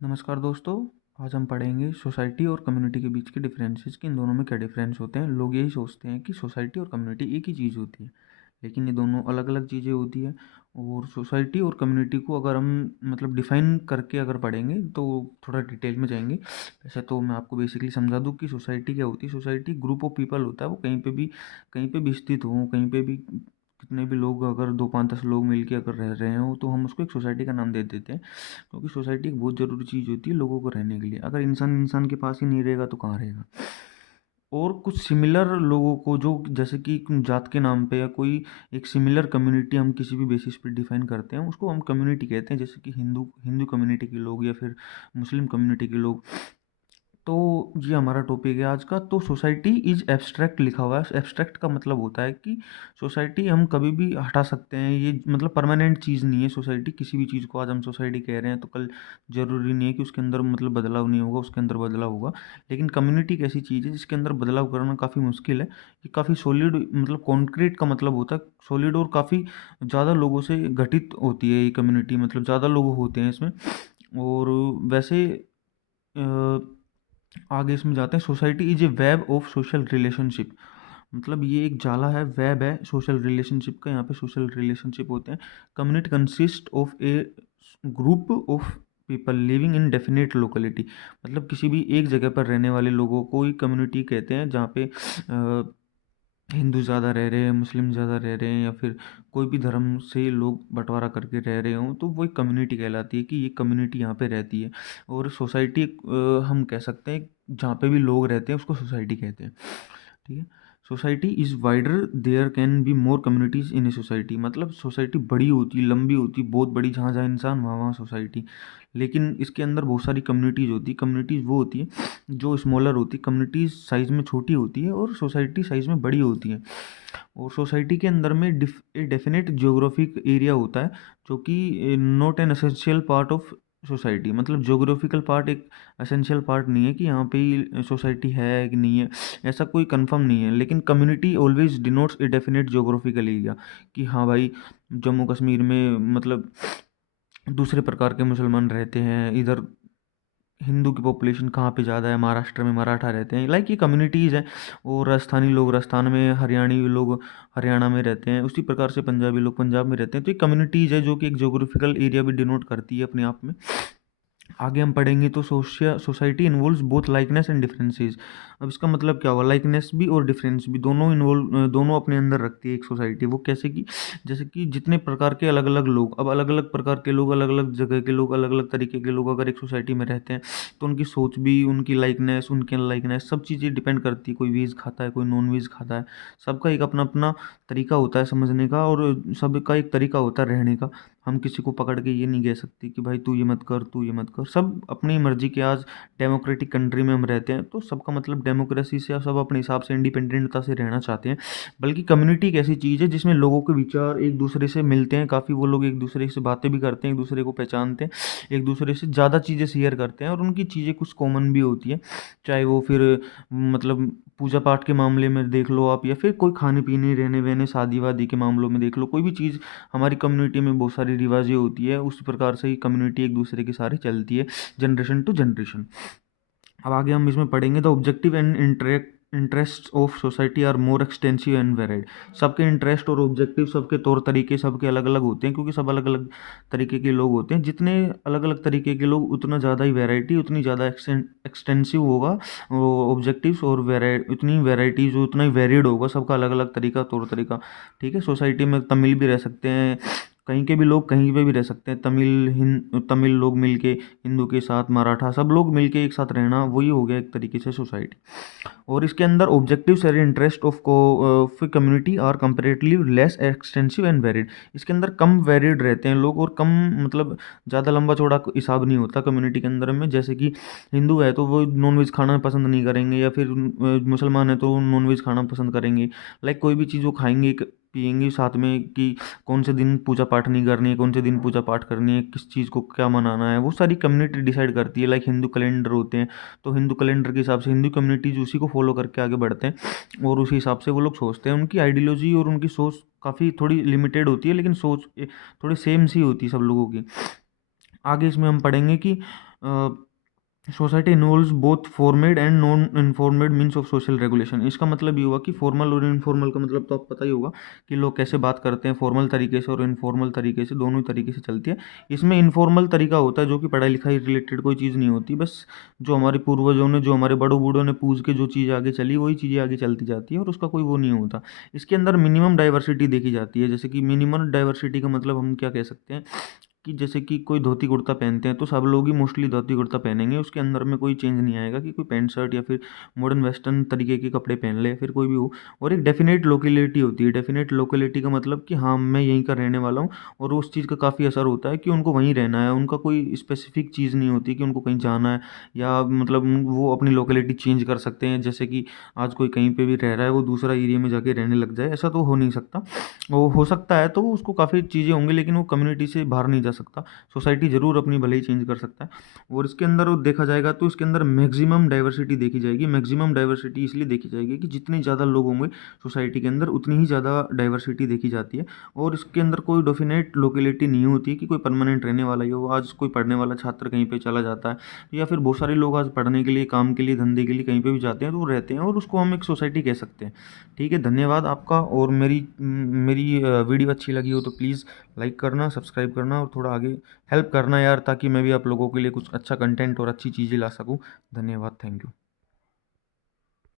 नमस्कार दोस्तों। आज हम पढ़ेंगे सोसाइटी और कम्युनिटी के बीच के डिफरेंसेस कि इन दोनों में क्या डिफरेंस होते हैं। लोग यही सोचते हैं कि सोसाइटी और कम्युनिटी एक ही चीज़ होती है, लेकिन ये दोनों अलग अलग चीज़ें होती है। और सोसाइटी और कम्युनिटी को अगर हम डिफ़ाइन करके अगर पढ़ेंगे तो थोड़ा डिटेल में जाएंगे। वैसे तो मैं आपको बेसिकली समझा दूँ कि सोसाइटी क्या होती है। सोसाइटी ग्रुप ऑफ पीपल होता है, वो कहीं पे भी स्थित हो, कहीं पे भी कितने भी लोग, अगर 2 5 10 लोग मिलके अगर रह रहे हो तो हम उसको एक सोसाइटी का नाम दे देते हैं। क्योंकि सोसाइटी एक बहुत ज़रूरी चीज़ होती है लोगों को रहने के लिए। अगर इंसान इंसान के पास ही नहीं रहेगा तो कहाँ रहेगा। और कुछ सिमिलर लोगों को, जो जैसे कि जात के नाम पे या कोई एक सिमिलर कम्युनिटी हम किसी भी बेसिस पे डिफाइन करते हैं, उसको हम कम्युनिटी कहते हैं। जैसे कि हिंदू हिंदू कम्युनिटी के लोग या फिर मुस्लिम कम्युनिटी के लोग। तो ये हमारा टॉपिक है आज का। तो सोसाइटी इज एब्स्ट्रैक्ट लिखा हुआ है। एब्स्ट्रैक्ट का मतलब होता है कि सोसाइटी हम कभी भी हटा सकते हैं। ये परमानेंट चीज़ नहीं है सोसाइटी। किसी भी चीज़ को आज हम सोसाइटी कह रहे हैं तो कल ज़रूरी नहीं है कि उसके अंदर बदलाव नहीं होगा, उसके अंदर बदलाव होगा। लेकिन कम्युनिटी एक ऐसी चीज़ है जिसके अंदर बदलाव करना काफ़ी मुश्किल है। ये काफ़ी सॉलिड, कॉन्क्रीट का मतलब होता है सॉलिड, और काफ़ी ज़्यादा लोगों से गठित होती है ये कम्युनिटी। ज़्यादा लोग होते हैं इसमें। और वैसे आगे इसमें जाते हैं। Society is a web of social relationship. ये एक जाला है, वेब है सोशल रिलेशनशिप का। यहाँ पे सोशल रिलेशनशिप होते हैं। Community consist of A group of people living in definite locality. किसी भी एक जगह पर रहने वाले लोगों को ही कम्युनिटी कहते हैं। जहाँ पे हिंदू ज़्यादा रह रहे हैं, मुस्लिम ज़्यादा रह रहे हैं, या फिर कोई भी धर्म से लोग बंटवारा करके रह रहे हों, तो वो एक कम्युनिटी कहलाती है कि ये कम्युनिटी यहाँ पे रहती है। और सोसाइटी हम कह सकते हैं जहाँ पे भी लोग रहते हैं उसको सोसाइटी कहते हैं। ठीक है। Society is wider, there can be more communities in a society. Society बड़ी होती, लंबी होती, बहुत बड़ी, जहाँ जहाँ इंसान वहाँ वहाँ सोसाइटी। लेकिन इसके अंदर बहुत सारी कम्युनिटीज़ होती है। कम्युनिटीज़ वो होती है जो स्मॉलर होती है। कम्युनिटीज़ साइज़ में छोटी होती है और सोसाइटी साइज़ में बड़ी होती है। और सोसाइटी के अंदर में डेफिनेट जियोग्राफिक एरिया होता है, जो कि not an essential part of society. Geographical part एक एसेंशियल पार्ट नहीं है कि यहाँ पे ही सोसाइटी है कि नहीं है, ऐसा कोई कंफर्म नहीं है। लेकिन community always denotes a definite geographical area, कि हाँ भाई, जम्मू कश्मीर में दूसरे प्रकार के मुसलमान रहते हैं, इधर हिंदू की पॉपुलेशन कहाँ पे ज़्यादा है, महाराष्ट्र में मराठा रहते हैं, ये कम्युनिटीज़ हैं। और राजस्थानी लोग राजस्थान में, हरियाणी लोग हरियाणा में रहते हैं, उसी प्रकार से पंजाबी लोग पंजाब में रहते हैं। तो ये कम्युनिटीज़ है जो कि एक जोग्राफिकल एरिया भी डिनोट करती है अपने आप में। आगे हम पढ़ेंगे तो society involves both likeness and differences. अब इसका मतलब क्या हुआ, लाइकनेस भी और डिफरेंस भी, दोनों अपने अंदर रखती है एक सोसाइटी। वो कैसे कि जैसे कि जितने प्रकार के अलग अलग लोग, अब अलग अलग प्रकार के लोग, अलग अलग जगह के लोग, अलग अलग तरीके के लोग अगर एक सोसाइटी में रहते हैं, तो उनकी सोच भी, उनकी लाइकनेस, उनकी अनलाइकनेस, सब चीज़ें डिपेंड करती है। कोई वेज खाता है, कोई नॉन वेज खाता है। सबका एक अपना अपना तरीका होता है समझने का, और सबका एक तरीका होता है रहने का। हम किसी को पकड़ के ये नहीं कह सकते कि भाई तू ये मत कर, तू ये मत कर। सब अपनी मर्जी के, आज डेमोक्रेटिक कंट्री में हम रहते हैं तो सबका डेमोक्रेसी से, सब अपने हिसाब से इंडिपेंडेंटता से रहना चाहते हैं। बल्कि कम्युनिटी एक ऐसी चीज़ है जिसमें लोगों के विचार एक दूसरे से मिलते हैं काफ़ी। वो लोग एक दूसरे से बातें भी करते हैं, एक दूसरे को पहचानते हैं, एक दूसरे से ज़्यादा चीज़ें शेयर करते हैं, और उनकी चीज़ें कुछ कॉमन भी होती है। चाहे वो फिर पूजा पाठ के मामले में देख लो आप, या फिर कोई खाने पीने, रहने वहने, शादी वादी के मामलों में देख लो। कोई भी चीज़, हमारी कम्युनिटी में बहुत सारी रिवाजें होती है, उस प्रकार से ही कम्युनिटी एक दूसरे के सारे चलती है, जनरेशन टू जनरेशन। अब आगे हम इसमें पढ़ेंगे the objective and interest of society are more extensive and varied. सबके इंटरेस्ट और ऑब्जेक्टिव, सबके तौर तरीके सबके अलग अलग होते हैं, क्योंकि सब अलग अलग तरीके के लोग होते हैं। जितने अलग अलग तरीके के लोग, उतना ज़्यादा ही वैरायटी, उतनी ज़्यादा एक्सटेंसिव होगा ऑब्जेक्टिव्स, और उतनी वैरायटीज, उतना ही वेरिड होगा सबका अलग अलग तरीका, तौर तरीका। ठीक है। सोसाइटी में तमिल भी रह सकते हैं, कहीं के भी लोग कहीं पे भी रह सकते हैं। तमिल लोग मिलके हिंदू के साथ, मराठा, सब लोग मिलके एक साथ रहना, वही हो गया एक तरीके से सोसाइटी। और इसके अंदर objectives and interest of community are comparatively less extensive and varied. इसके अंदर कम वेरिड रहते हैं लोग, और कम ज़्यादा लंबा चौड़ा हिसाब नहीं होता कम्युनिटी के अंदर में। जैसे कि हिंदू है तो वो नॉनवेज खाना पसंद नहीं करेंगे, या फिर मुसलमान है तो नॉनवेज खाना पसंद करेंगे। कोई भी चीज़ वो खाएंगे पिएंगे साथ में, कि कौन से दिन पूजा पाठ नहीं करनी है, कौन से दिन पूजा पाठ करनी है, किस चीज़ को क्या मनाना है, वो सारी कम्युनिटी डिसाइड करती है। हिंदू कैलेंडर होते हैं, तो हिंदू कैलेंडर के हिसाब से हिंदू कम्युनिटीज उसी को फॉलो करके आगे बढ़ते हैं, और उसी हिसाब से वो लोग सोचते हैं। उनकी आइडियोलॉजी और उनकी सोच काफ़ी थोड़ी लिमिटेड होती है, लेकिन सोच थोड़ी सेम सी होती है सब लोगों की। आगे इसमें हम पढ़ेंगे कि society involves both formed and non informed means of social regulation. इसका मतलब ये हुआ कि फॉर्मल और इनफॉर्मल का मतलब तो आपको पता ही होगा कि लोग कैसे बात करते हैं, फॉर्मल तरीके से और इनफॉर्मल तरीके से, दोनों ही तरीके से चलती है। इसमें इनफॉर्मल तरीका होता है जो कि पढ़ाई लिखाई रिलेटेड कोई चीज़ नहीं होती, बस जो हमारे पूर्वजों ने, जो हमारे बड़ों बूढ़ों ने पूछ के जो चीज़ आगे चली वही चीज़ें आगे चलती जाती है और उसका कोई वो नहीं होता। इसके अंदर मिनिमम डाइवर्सिटी देखी जाती है। जैसे कि मिनिमम डाइवर्सिटी का मतलब हम क्या कह सकते हैं कि जैसे कि कोई धोती कुर्ता पहनते हैं तो सब लोग ही मोस्टली धोती कुर्ता पहनेंगे, उसके अंदर में कोई चेंज नहीं आएगा कि कोई पैंट शर्ट या फिर मॉडर्न वेस्टर्न तरीके के कपड़े पहन ले या फिर कोई भी हो। और एक डेफिनेट लोकेलिटी होती है। डेफिनेट लोकेलिटी का मतलब कि हाँ, मैं यहीं का रहने वाला हूँ, और उस चीज़ का काफ़ी असर होता है कि उनको वहीं रहना है। उनका कोई स्पेसिफिक चीज़ नहीं होती कि उनको कहीं जाना है, या मतलब वो अपनी लोकेलिटी चेंज कर सकते हैं। जैसे कि आज कोई कहीं पे भी रह रहा है, वो दूसरा एरिया में जाके रहने लग जाए, ऐसा तो हो नहीं सकता। वो हो सकता है तो उसको काफ़ी चीज़ें होंगी, लेकिन वो कम्युनिटी से बाहर नहीं जा सकता। सोसाइटी ज़रूर अपनी भले ही चेंज कर सकता है। और इसके अंदर वो देखा जाएगा तो इसके अंदर मैक्सिमम डाइवर्सिटी देखी जाएगी। मैक्सिमम डाइवर्सिटी इसलिए देखी जाएगी कि जितने ज़्यादा लोग होंगे सोसाइटी के अंदर, उतनी ही ज़्यादा डाइवर्सिटी देखी जाती है। और इसके अंदर कोई डेफिनेट लोकेलिटी नहीं होती कि कोई परमानेंट रहने वाला ही हो। आज कोई पढ़ने वाला छात्र कहीं पे चला जाता है, या फिर बहुत सारे लोग आज पढ़ने के लिए, काम के लिए, धंधे के लिए कहीं पे भी जाते हैं तो वो रहते हैं, और उसको हम एक सोसाइटी कह सकते हैं। ठीक है, धन्यवाद आपका। और मेरी मेरी वीडियो अच्छी लगी हो तो प्लीज़ लाइक करना, सब्सक्राइब करना और थोड़ा आगे हेल्प करना यार, ताकि मैं भी आप लोगों के लिए कुछ अच्छा कंटेंट और अच्छी चीज़ें ला सकूँ। धन्यवाद, थैंक यू।